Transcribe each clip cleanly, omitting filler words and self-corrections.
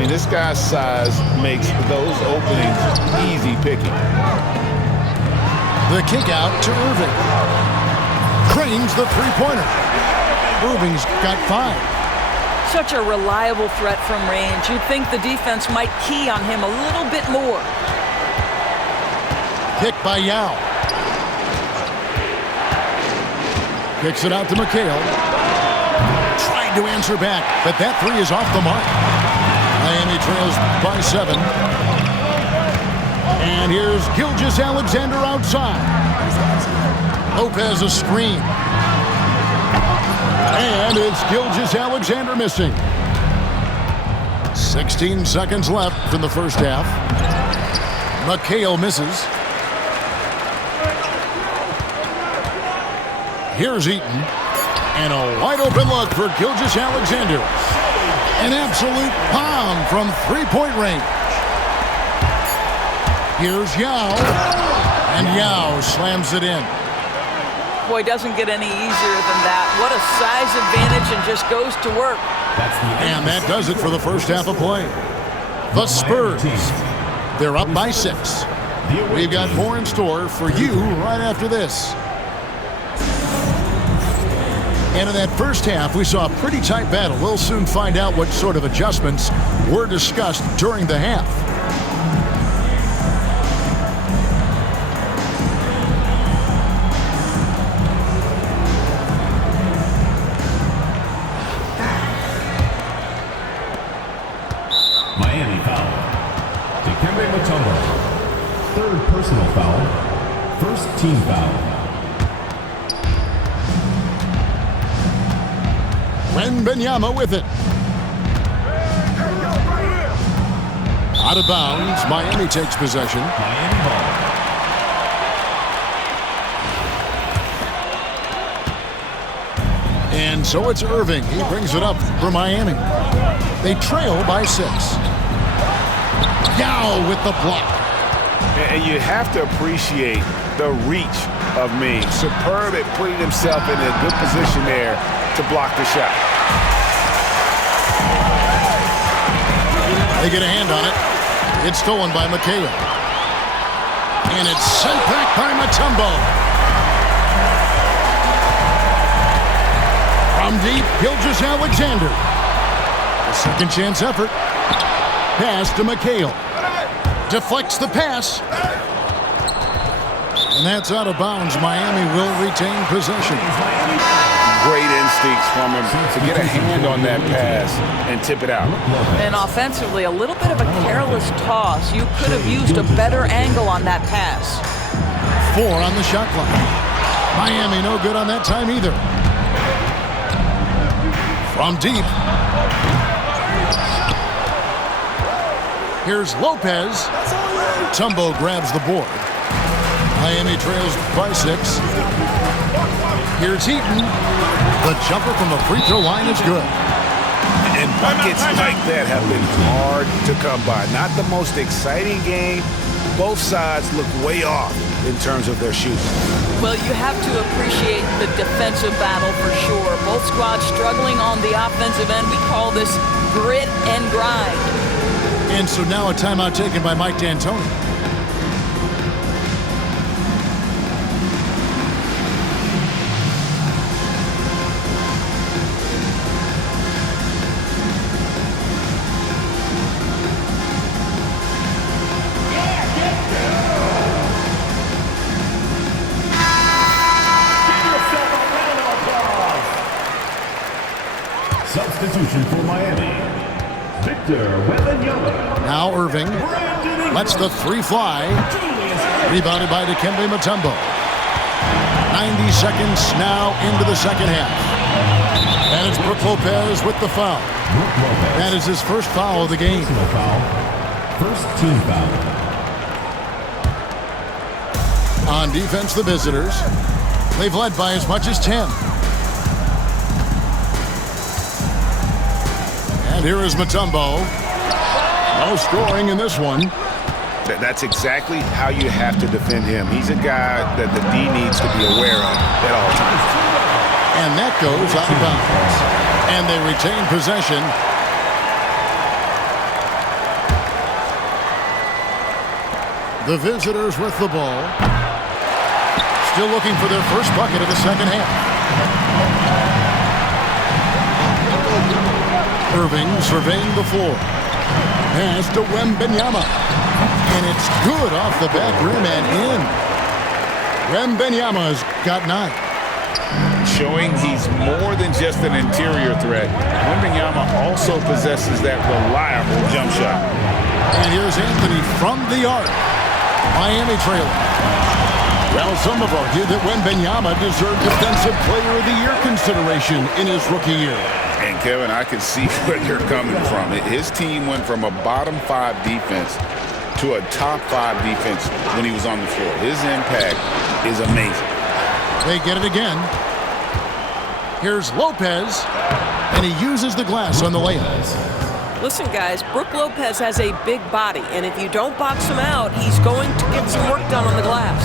mean, this guy's size makes those openings easy picking. The kick out to Irving. Cranes the three-pointer. Irving's got 5. Such a reliable threat from range. You'd think the defense might key on him a little bit more. Kick by Yao. Kicks it out to McHale. Tried to answer back, but that 3 is off the mark. Miami trails by 7. And here's Gilgeous-Alexander outside. Lopez a screen. And it's Gilgeous-Alexander missing. 16 seconds left from the first half. McHale misses. Here's Eaton. And a wide open look for Gilgeous-Alexander. An absolute bomb from three-point range. Here's Yao. And Yao slams it in. Boy, doesn't get any easier than that. What a size advantage, and just goes to work. And that does it for the first half of play. The Spurs, they're up by 6. We've got more in store for you right after this. And in that first half, we saw a pretty tight battle. We'll soon find out what sort of adjustments were discussed during the half. Miami foul. Dikembe Mutombo. 3rd personal foul. 1st team foul. Benyama with it. Out of bounds. Miami takes possession. Miami ball. And so it's Irving. He brings it up for Miami. They trail by 6. Yao with the block. And you have to appreciate the reach of Ming. Superb at putting himself in a good position there to block the shot. They get a hand on it. It's stolen by McHale. And it's sent back by Mutombo. From deep, Gilgeous-Alexander. A second chance effort. Pass to McHale. Deflects the pass. And that's out of bounds. Miami will retain possession. Great instincts from him to get a hand on that pass and tip it out. And offensively, a little bit of a careless toss. You could have used a better angle on that pass. 4 on the shot clock. Miami no good on that time either. From deep. Here's Lopez. Tumbo grabs the board. Miami trails by 6. Here's Eaton. The jumper from the free throw line is good. And buckets like that have been hard to come by. Not the most exciting game. Both sides look way off in terms of their shooting. Well, you have to appreciate the defensive battle for sure. Both squads struggling on the offensive end. We call this grit and grind. And so now a timeout taken by Mike D'Antoni. Substitution for Miami. Victor Wembanyama. Now Irving lets the 3 fly. Rebounded by Dikembe Mutombo. 90 seconds now into the second half. And it's Brook Lopez with the foul. That is his first foul of the game. Foul. 1st team foul. On defense, the visitors. They've led by as much as 10. And here is Mutombo. No scoring in this one. That's exactly how you have to defend him. He's a guy that the D needs to be aware of at all times. And that goes out of bounds. And they retain possession. The visitors with the ball. Still looking for their first bucket of the second half. Irving surveying the floor. Pass to Wembanyama. And it's good off the back rim and in. Wembanyama's got 9. Showing he's more than just an interior threat. Wembanyama also possesses that reliable jump shot. And here's Anthony from the arc. Miami trailing. Well, some have argued that Wembanyama deserved Defensive Player of the Year consideration in his rookie year. And Kevin, I can see where you're coming from. His team went from a bottom 5 defense to a top 5 defense when he was on the floor. His impact is amazing. They get it again. Here's Lopez, and he uses the glass on the layup. Listen, guys, Brook Lopez has a big body, and if you don't box him out, he's going to get some work done on the glass.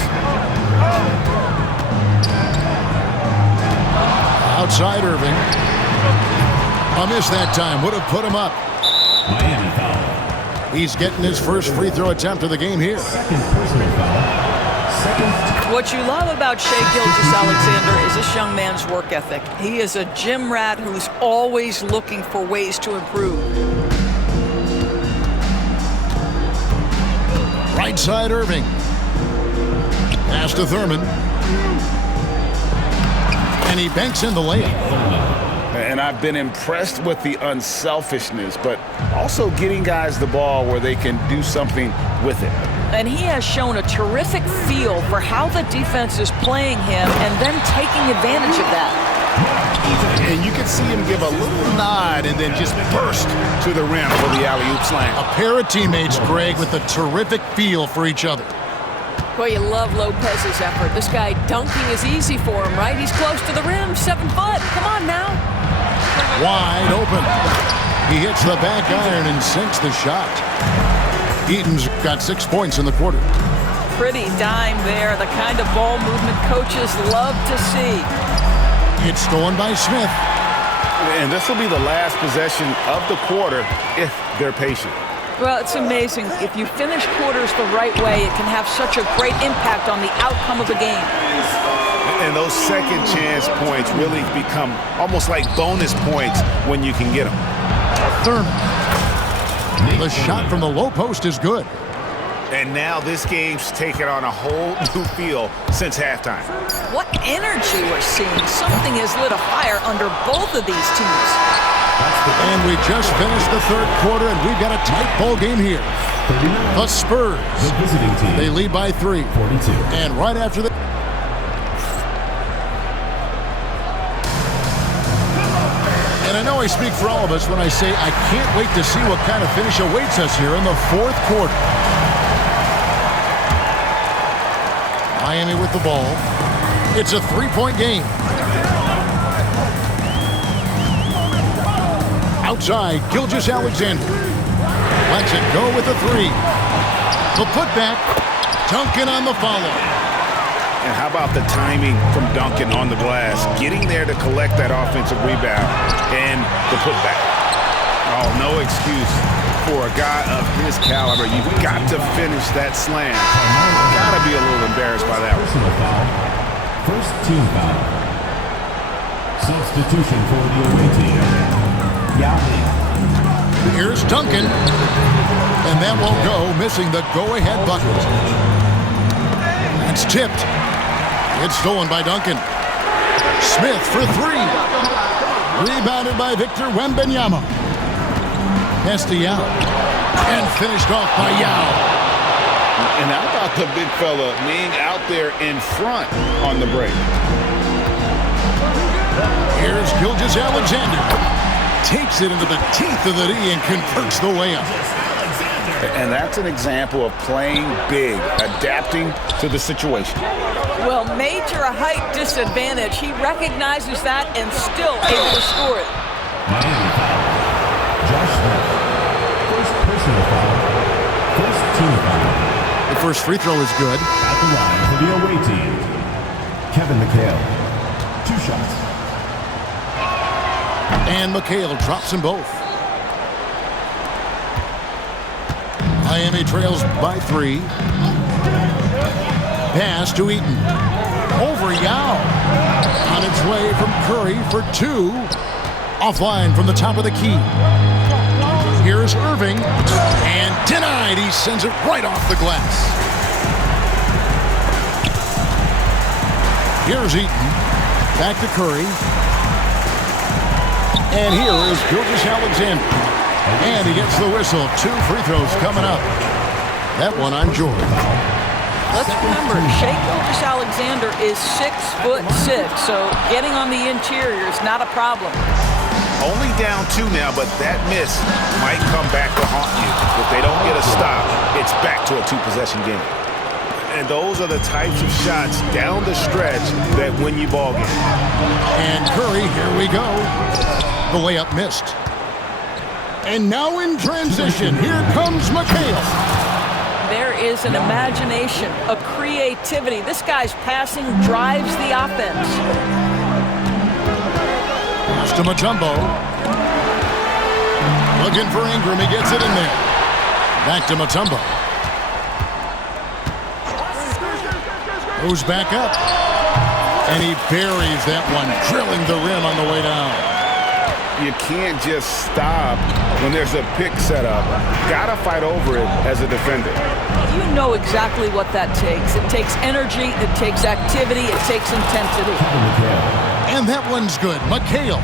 Outside Irving. A miss that time. Would have put him up. Miami foul. He's getting his first free throw attempt of the game here. Second personal foul. Second. What you love about Shai Gilgeous-Alexander is this young man's work ethic. He is a gym rat who's always looking for ways to improve. Right side Irving. Pass to Thurman. And he banks in the layup. And I've been impressed with the unselfishness, but also getting guys the ball where they can do something with it. And he has shown a terrific feel for how the defense is playing him and then taking advantage of that. And you can see him give a little nod and then just burst to the rim for the alley-oop slam. A pair of teammates, Greg, with a terrific feel for each other. Boy, you love Lopez's effort. This guy dunking is easy for him, right? He's close to the rim, 7 foot. Come on now. Wide open. He hits the back iron and sinks the shot. Eaton's got 6 points in the quarter. Pretty dime there, the kind of ball movement coaches love to see. It's stolen by Smith. And this will be the last possession of the quarter if they're patient. Well, it's amazing. If you finish quarters the right way, it can have such a great impact on the outcome of the game. And those second chance points really become almost like bonus points when you can get them. Thurman. The shot from the low post is good. And now this game's taken on a whole new feel since halftime. What energy we're seeing. Something has lit a fire under both of these teams. And we just finished the third quarter, and we've got a tight ball game here. The Spurs, The visiting team. they lead by 3. 42. And right after that, and I know I speak for all of us when I say I can't wait to see what kind of finish awaits us here in the fourth quarter. Miami with the ball. It's a 3-point game. Outside, Gilgeous-Alexander. Lets it go with a 3. The putback. Duncan on the follow. And how about the timing from Duncan on the glass, getting there to collect that offensive rebound and the putback. Oh, no excuse for a guy of his caliber. You've got to finish that slam. Got to be a little embarrassed by that one. Personal foul. First team foul. Substitution for the away team. Yali. Here's Duncan. And that won't go, missing the go-ahead bucket. It's tipped. It's stolen by Duncan. Smith for 3. Rebounded by Victor Wembanyama. Pass to Yao. And finished off by Yao. And how about the big fella being out there in front on the break? Here's Gilgeous-Alexander. Takes it into the teeth of the D and converts the layup. And that's an example of playing big, adapting to the situation. Well, major height disadvantage. He recognizes that and still able to score it. Miami foul. Josh Smith. First personal foul. First team foul. The first free throw is good. At the line for the away team. Kevin McHale. 2 shots. And McHale drops them both. Miami trails by 3. Pass to Eaton. Over Yao. On its way from Curry for two. Offline from the top of the key. Here's Irving. And denied. He sends it right off the glass. Here's Eaton. Back to Curry. And here is Alexander. And he gets the whistle. 2 free throws coming up. That one on Jordan. Let's remember, Shai Alexander is 6'6", so getting on the interior is not a problem. Only down 2 now, but that miss might come back to haunt you. If they don't get a stop, it's back to a 2-possession game. And those are the types of shots down the stretch that win you ball games. And Curry, here we go. The layup missed. And now in transition, here comes McHale. There is an imagination, a creativity. This guy's passing drives the offense. Pass to Mutombo. Looking for Ingram. He gets it in there. Back to Mutombo. Goes back up. And he buries that one, drilling the rim on the way down. You can't just stop when there's a pick set up. Gotta fight over it as a defender. You know exactly what that takes. It takes energy, it takes activity, it takes intensity. And that one's good. McHale.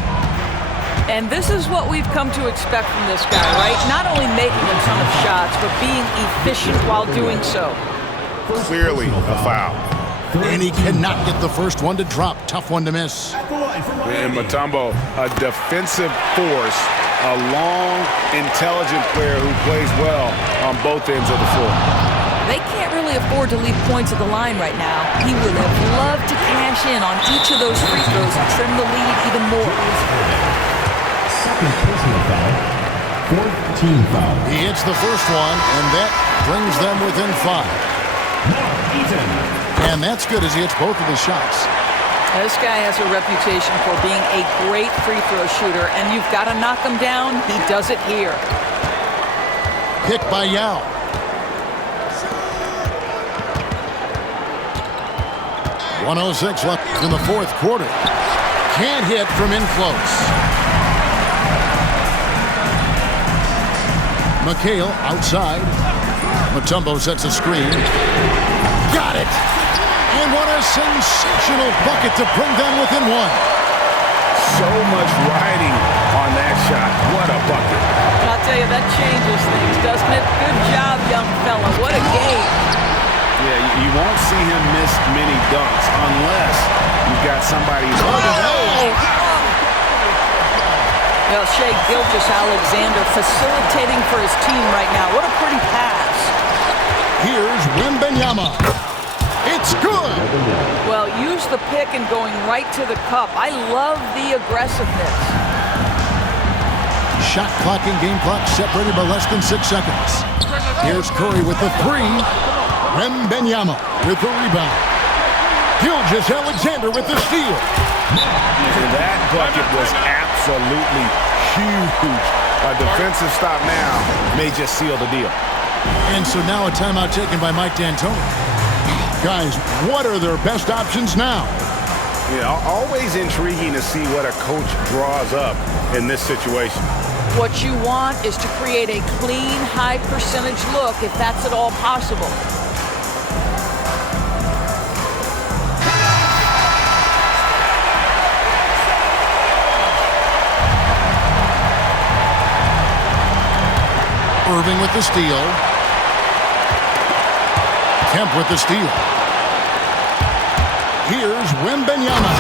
And this is what we've come to expect from this guy, right? Not only making a ton of shots, but being efficient while doing so. Clearly a foul. And he cannot get the first one to drop. Tough one to miss. And Mutombo, a defensive force, a long, intelligent player who plays well on both ends of the floor. They can't really afford to leave points at the line right now. He would have loved to cash in on each of those free throws and trim the lead even more. Second personal foul. Fourth team foul. He hits the first one, and that brings them within 5. And that's good as he hits both of his shots. This guy has a reputation for being a great free throw shooter, and you've got to knock him down. He does it here. Picked by Yao. .106 left in the fourth quarter. Can't hit from in close. McHale outside. Mutombo sets a screen. Got it! And what a sensational bucket to bring them within 1. So much riding on that shot. What a bucket. I'll tell you, that changes things, doesn't it? Good job, young fella. What a game. Yeah, you won't see him miss many dunks unless you've got somebody. Well, Shai Alexander facilitating for his team right now. What a pretty pass. Here's Wembanyama. It's good. Well, use the pick and going right to the cup. I love the aggressiveness. Shot clock and game clock separated by less than 6 seconds. Here's Curry with the 3. Wembanyama with the rebound. Alexander with the steal. And that bucket was absolutely huge. A defensive stop now may just seal the deal. And so now a timeout taken by Mike D'Antoni. Guys, what are their best options now? Yeah, always intriguing to see what a coach draws up in this situation. What you want is to create a clean, high-percentage look if that's at all possible. Irving with the steal. Kemp with the steal. Here's Wembanyama.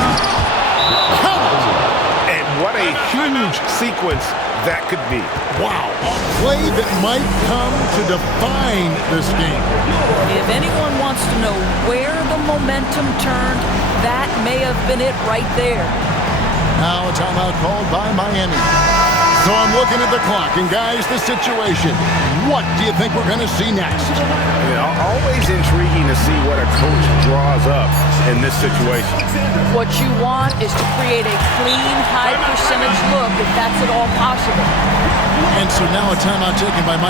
And what a huge sequence that could be. Wow, a play that might come to define this game. If anyone wants to know where the momentum turned, that may have been it right there. Now a timeout called by Miami. So I'm looking at the clock, and guys, the situation. What do you think we're going to see next? Always intriguing to see what a coach draws up in this situation. What you want is to create a clean, high-percentage look if that's at all possible. And so now a timeout taken by Mike